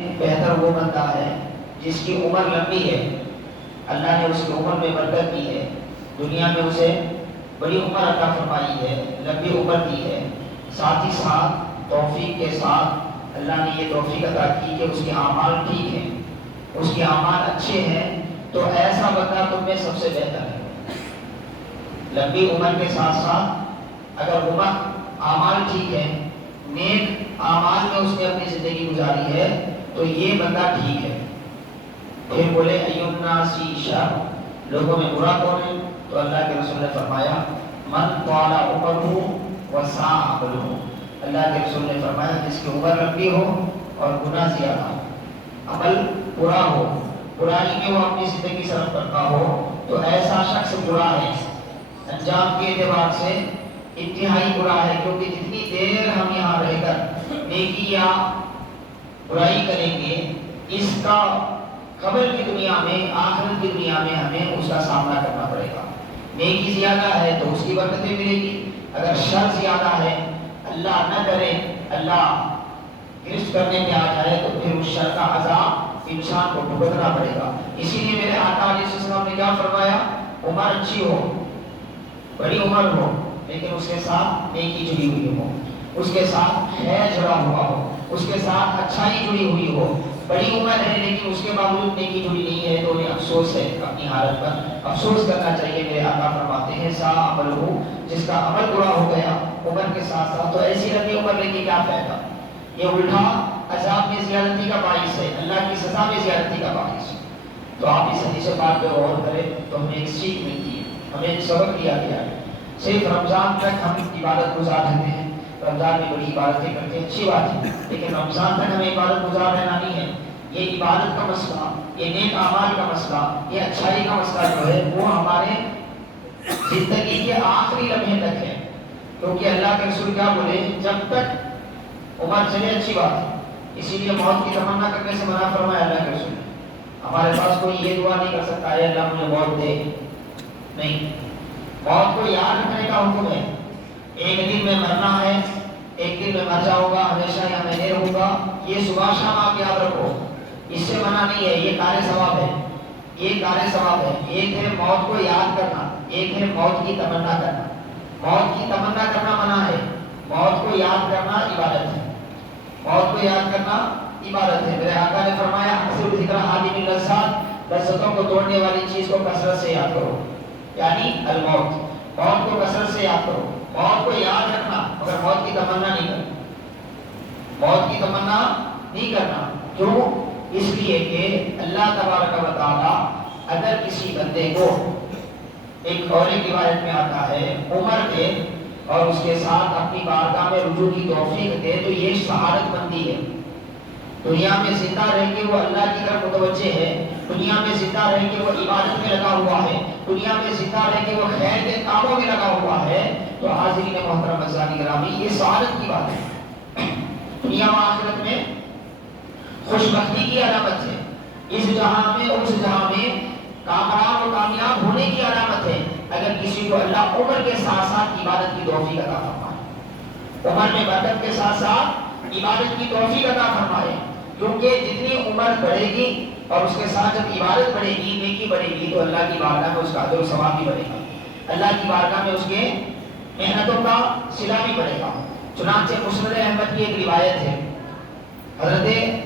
بہتر وہ بندہ ہے جس کی عمر لمبی ہے، اللہ نے اس کی عمر میں برکت کی ہے، دنیا میں اسے بڑی عمر عطا فرمائی ہے، لمبی عمر دی ہے، ساتھ ہی ساتھ توفیق کے ساتھ اللہ نے یہ توفیق عطا کی کہ اس کے اعمال ٹھیک ہیں، اس کے اعمال اچھے ہیں، تو ایسا بندہ تم میں سب سے بہتر ہے۔ لمبی عمر کے ساتھ ساتھ اگر اعمال ٹھیک ہے، نیک اعمال میں اس نے اپنی زندگی گزاری ہے، تو یہ بندہ ٹھیک ہے۔ پھر بولے ایُّ الناسی شر، لوگوں میں برا کون ہے؟ تو اللہ کے رسول نے فرمایا من طال عمرہ وساء عملہ، اللہ کے رسول نے فرمایا جس کی عمر لمبی ہو اور گناہ زیادہ ہو، عمل برا ہو، برائی میں وہ اپنی زندگی صرف کرتا ہو، تو ایسا شخص برا ہے، انجام کے اعتبار سے انتہائی برا ہے، کیونکہ جتنی دیر ہم یہاں رہ کر نیکی یا برائی کریں گے، اس کا قبر کی دنیا میں، آخرت کی دنیا میں ہمیں اس کا سامنا کرنا پڑے گا۔ نیکی زیادہ ہے تو اس کی برکتیں ملے گی، اگر شر زیادہ ہے، اللہ نہ کرے، اللہ گرفت کرنے پہ آ جائے، تو پھر اس شر کا عذاب انسان کو بھگتنا پڑے گا۔ اسی لیے میرے آقا علیہ السلام نے کیا فرمایا؟ عمر اچھی ہو، بڑی عمر ہو، لیکن اس کے ساتھ نیکی جڑی ہوئی ہو، اس کے ساتھ خیر جڑا ہوا ہو، اس کے ساتھ اچھائی جڑی ہوئی ہو۔ بڑی عمر ہے لیکن اس کے باوجود نیکی جڑی نہیں ہے، تو انہیں افسوس ہے، اپنی حالت پر افسوس کرنا چاہیے۔ میرے آقا فرماتے ہیں سا عمل ہو، جس کا عمل برا ہو گیا عمر کے ساتھ ساتھ، تو ایسی لمبی عمر لے کے کیا فائدہ؟ یہ الٹا عذاب میں زیادتی کا باعث ہے، اللہ کی سزا میں زیادتی کا باعث ہے۔ تو آپ اس حدیث پاک پہ غور کریں تو ہمیں ایک سیکھ ملتی ہے، ہمیں ایک سبق دیا گیا ہے۔ صرف رمضان تک ہم عبادت گزار رہتے ہیں، رمضان میں بڑی عبادتیں کرتے ہیں، اچھی بات ہے، لیکن رمضان تک ہمیں عبادت گزار رہنا نہیں ہے۔ یہ عبادت کا مسئلہ، یہ نیک اعمال کا مسئلہ، یہ اچھائی کا مسئلہ جو ہے وہ ہمارے زندگی کے آخری لمحے تک ہے، کیونکہ اللہ کے رسول کیا بولے؟ جب تک عمر چلے اچھی بات ہے، اسی لیے موت کی تمنا کرنے سے منع فرمایا اللہ کے رسول نے۔ ہمارے پاس کوئی یہ دعا نہیں کر سکتا ہے اللہ مجھے موت دے، نہیں، موت کو یاد رکھنے کا حکم ہے۔ ایک دن میں مرنا ہے، ایک دن میں مر جاؤں گا، ہمیشہ یا میں نہیں رہوں گا، یہ صبح شام آپ یاد رکھو، اس سے منع نہیں ہے، یہ کار ثواب ہے، یہ کار ثواب ہے۔ ایک ہے موت کو یاد کرنا، ایک ہے موت کی تمنا کرنا۔ موت کی تمنا کرنا منع ہے، موت کو یاد کرنا عبادت ہے، موت کو یاد کرنا عبادت ہے۔ میرے آقا نے فرمایا اکثر ذکر حادم اللذات، لذتوں کو توڑنے والی چیز کو کثرت سے یاد کرو، یعنی الموت، موت کو کثرت سے یاد کرو، موت کو یاد رکھنا مگر موت کی تمنا نہیں کرنا، موت کی تمنا نہیں کرنا۔ کیوں؟ اس لیے کہ اللہ تبارک و تعالی اگر کسی بندے کو ایک اور ایک روایت میں آتا ہے عمر دے اور اس کے ساتھ اپنی بارگاہ میں رجوع کی توفیق دے، تو یہ سعادت مندی ہے۔ دنیا میں زندہ رہ کے وہ اللہ کی طرف متوجہ ہے، دنیا میں زندہ رہ کے وہ عبادت میں لگا ہوا ہے، دنیا میں زندہ رہ کے وہ خیر کے کاموں میں لگا ہوا ہے، تو حاضرین محترم عزیزان گرامی، یہ سعادت کی بات ہے، دنیا و آخرت میں خوش بختی کی علامت ہے، اس جہاں میں اور اس جہاں میں کامیاب و کامیاب ہونے کی علامت ہے اگر کسی کو اللہ عمر کے ساتھ ساتھ عبادت کی توفیق عطا فرمائے، عمر میں برکت کے ساتھ ساتھ عبادت کی توفیق عطا فرمائے، کیونکہ جتنی عمر بڑھے گی اور اس کے ساتھ جب عبادت بڑھے گی، نیکی بڑھے گی، تو اللہ کی بارگاہ میں اس کا اجر و ثواب بھی بڑھے گا، اللہ کی بارگاہ میں اس کے محنتوں کا صلہ بھی بڑھے گا۔ چنانچہ مسند احمد کی ایک روایت ہے، حضرت